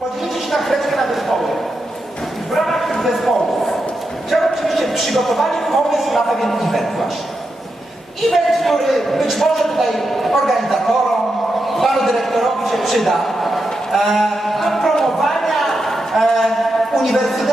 podzielić na chwileczkę na zespoły. W ramach tych zespołów chciałbym oczywiście przygotowanie pomysł na pewien event właśnie. Event, który być może tutaj organizatorom, panu dyrektorowi się przyda, e, do promowania e, uniwersytetu